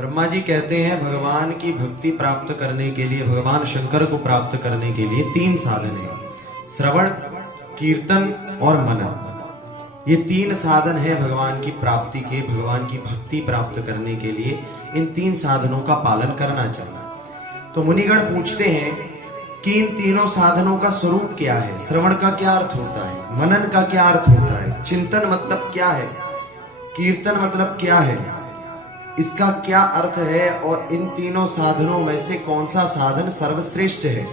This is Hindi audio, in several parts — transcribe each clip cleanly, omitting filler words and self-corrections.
ब्रह्मा जी कहते हैं भगवान की भक्ति प्राप्त करने के लिए, भगवान शंकर को प्राप्त करने के लिए तीन साधन है, श्रवण, कीर्तन और मनन। ये तीन साधन है भगवान की प्राप्ति के, भगवान की भक्ति प्राप्त करने के लिए इन तीन साधनों का पालन करना चाहिए। तो मुनिगण पूछते हैं कि इन तीनों साधनों का स्वरूप क्या है? श्रवण का क्या अर्थ होता है? मनन का क्या अर्थ होता है? चिंतन मतलब क्या है? कीर्तन मतलब क्या है? इसका क्या अर्थ है? और इन तीनों साधनों में से कौन सा साधन सर्वश्रेष्ठ है?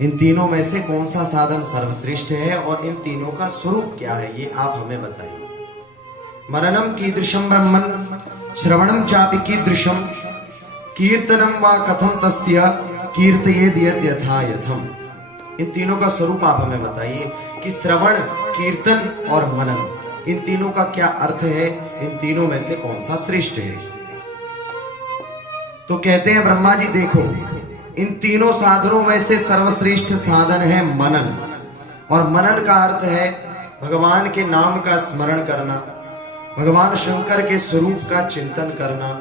इन तीनों में से कौन सा साधन सर्वश्रेष्ठ है और इन तीनों का स्वरूप क्या है, ये आप हमें बताइए। मननम कीदृशम ब्रह्मन्, श्रवणम चापि कीदृशम, कीर्तनम वा कथम तस्य कीर्तयेद यथा यथम। इन तीनों का स्वरूप आप हमें बताइए कि श्रवण, कीर्तन और मनन, इन तीनों का क्या अर्थ है? इन तीनों में से कौन सा श्रेष्ठ है? तो कहते हैं ब्रह्मा जी देखो, इन तीनों साधनों में से सर्वश्रेष्ठ साधन है मनन। और मनन का अर्थ है भगवान के नाम का स्मरण करना, भगवान शंकर के स्वरूप का चिंतन करना,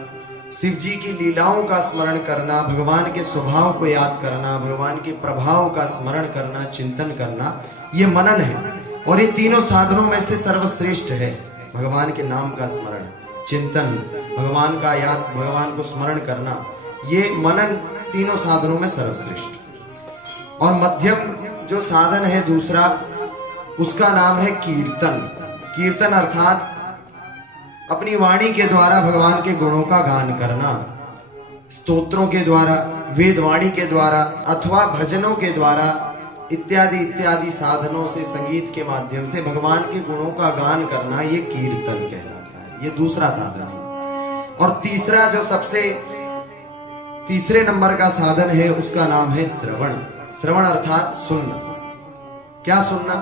शिव जी की लीलाओं का स्मरण करना, भगवान के स्वभाव को याद करना, भगवान के प्रभाव का स्मरण करना, चिंतन करना, ये मनन है। और ये तीनों साधनों में से सर्वश्रेष्ठ है भगवान के नाम का स्मरण, चिंतन, भगवान का याद, भगवान को स्मरण करना, ये मनन तीनों साधनों में सर्वश्रेष्ठ। और मध्यम जो साधन है दूसरा, उसका नाम है कीर्तन। कीर्तन अर्थात अपनी वाणी के द्वारा भगवान के गुणों का गान करना, स्तोत्रों के द्वारा, वेदवाणी के द्वारा अथवा भजनों के द्वारा, इत्यादि इत्यादि साधनों से, संगीत के माध्यम से भगवान के गुणों का गान करना, ये कीर्तन कहलाता है। ये दूसरा साधन है। और तीसरा जो सबसे तीसरे नंबर का साधन है, उसका नाम है श्रवण। श्रवण अर्थात सुनना। क्या सुनना?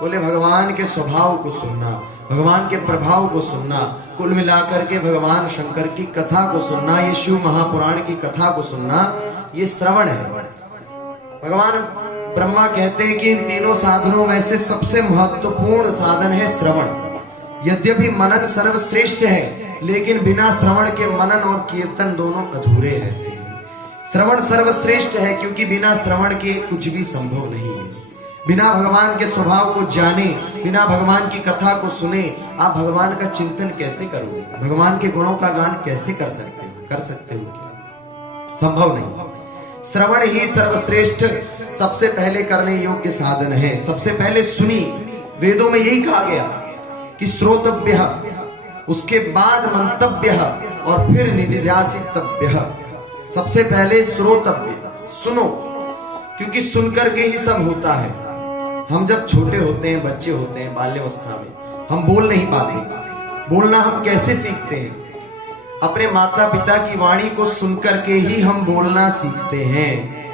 बोले भगवान के स्वभाव को सुनना, भगवान के प्रभाव को सुनना, कुल मिलाकर के भगवान शंकर की कथा को सुनना, ये शिव महापुराण की कथा को सुनना, ये श्रवण है। भगवान ब्रह्मा कहते हैं कि इन तीनों साधनों में से सबसे महत्वपूर्ण साधन है श्रवण। यद्यपि मनन सर्वश्रेष्ठ है, लेकिन बिना श्रवण के मनन और कीर्तन दोनों अधूरे रहते हैं। श्रवण सर्वश्रेष्ठ है क्योंकि बिना श्रवण के कुछ भी संभव नहीं है। बिना भगवान के स्वभाव को जाने, बिना भगवान की कथा को सुने, आप भगवान का चिंतन कैसे करोगे? भगवान के गुणों का गान कैसे कर सकते हो? कर सकते हो क्या? संभव नहीं। श्रवण ही सर्वश्रेष्ठ, सबसे पहले करने योग्य साधन है। सबसे पहले सुनी, वेदों में यही कहा गया कि श्रोतव्य, उसके बाद मंतव्य और फिर निधिध्यासितव्य। सबसे पहले श्रोतव्य, सुनो, क्योंकि सुनकर के ही सब होता है। हम जब छोटे होते हैं, बच्चे होते हैं, बाल्यावस्था में, हम बोल नहीं पाते। बोलना हम कैसे सीखते हैं? अपने माता पिता की वाणी को सुनकर के ही हम बोलना सीखते हैं।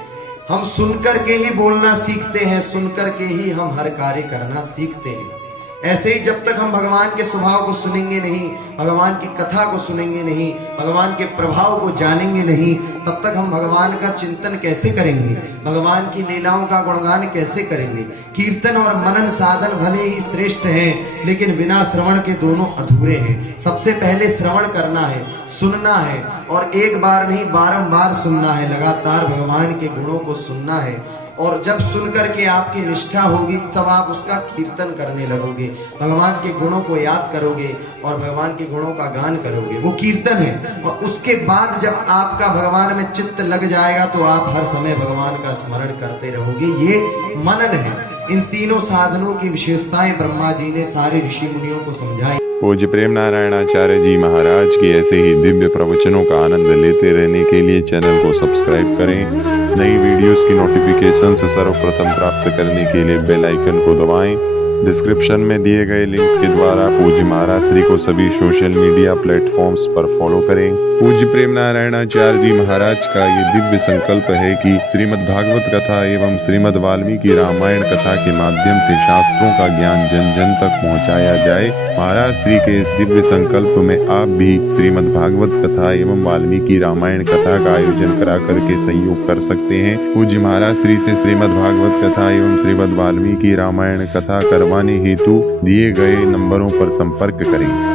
हम सुनकर के ही बोलना सीखते हैं, सुनकर के ही हम हर कार्य करना सीखते हैं। ऐसे ही जब तक हम भगवान के स्वभाव को सुनेंगे नहीं, भगवान की कथा को सुनेंगे नहीं, भगवान के प्रभाव को जानेंगे नहीं, तब तक हम भगवान का चिंतन कैसे करेंगे? भगवान की लीलाओं का गुणगान कैसे करेंगे? कीर्तन और मनन साधन भले ही श्रेष्ठ हैं, लेकिन बिना श्रवण के दोनों अधूरे हैं। सबसे पहले श्रवण करना है, सुनना है, और एक बार नहीं बारंबार सुनना है, लगातार भगवान के गुणों को सुनना है। और जब सुन करके आपकी निष्ठा होगी, तब आप उसका कीर्तन करने लगोगे, भगवान के गुणों को याद करोगे और भगवान के गुणों का गान करोगे, वो कीर्तन है। और उसके बाद जब आपका भगवान में चित्त लग जाएगा, तो आप हर समय भगवान का स्मरण करते रहोगे। ये मनन है। इन तीनों साधनों की विशेषताएं ब्रह्मा जी ने सारे ऋषि मुनियों को समझाई। पूज्य प्रेम नारायणाचार्य जी महाराज की ऐसे ही दिव्य प्रवचनों का आनंद लेते रहने के लिए चैनल को सब्सक्राइब करें। नई वीडियोस की नोटिफिकेशन सर्वप्रथम प्राप्त करने के लिए बेल आइकन को दबाएं। डिस्क्रिप्शन में दिए गए लिंक्स के द्वारा पूज्य महाराज श्री को सभी सोशल मीडिया प्लेटफॉर्म्स पर फॉलो करें। पूज्य प्रेम नारायणाचार्य जी महाराज का ये दिव्य संकल्प है कि श्रीमद् भागवत कथा एवं श्रीमद् वाल्मीकि रामायण कथा के माध्यम से शास्त्रों का ज्ञान जन जन तक पहुंचाया जाए। महाराज श्री के इस दिव्य संकल्प में आप भी श्रीमद् भागवत कथा एवं वाल्मीकि रामायण कथा का आयोजन करा करके सहयोग कर सकते हैं। पूज्य महाराज श्री से श्रीमद् भागवत कथा एवं श्रीमद् वाल्मीकि रामायण कथा करवाने हेतु दिए गए नंबरों पर संपर्क करें।